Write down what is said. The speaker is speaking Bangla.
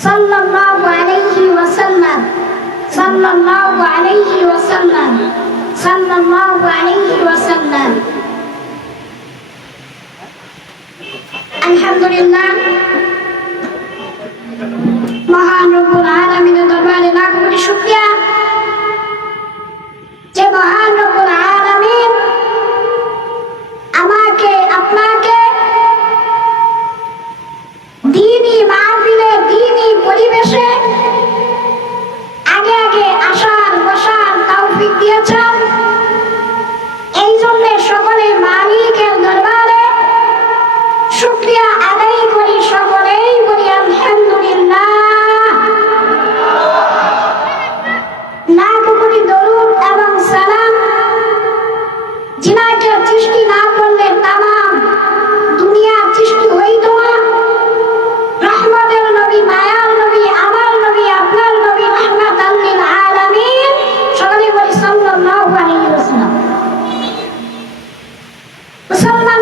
সাল্লাল্লাহু আলাইহি ওয়াসাল্লাম, সাল্লাল্লাহু আলাইহি ওয়াসাল্লাম, সাল্লাল্লাহু আলাইহি ওয়াসাল্লাম। আলহামদুলিল্লাহ, মহান রব্বুল আলামিনের দরবারে লাখ কোটি শুকরিয়া যে মহান রব্বুল আলামিন আমাকে আপনাকে দ্বীনি মাহফিলে দ্বীনি পরিবেশে আগে আগে আসার বসার তৌফিক দিয়েছেন। এই জন্য সকলে মালিকের দরবারে শুকরিয়া আদায় করি, সকলেই বলি আলহামদুলিল্লাহ। লাখ কোটি দরুদ এবং সালাম যিনাকে সৃষ্টি না করলে তামাম দুনিয়া সৃষ্টি হইত না। রহমতের নবী, মায়ার নবী, আমার নবী, আপনার নবী, রাহমাতাল লিল আলামিন। সকলে বলি সাল্লাল্লাহু আলাইহি ওয়াসাল্লাম। মুসলমান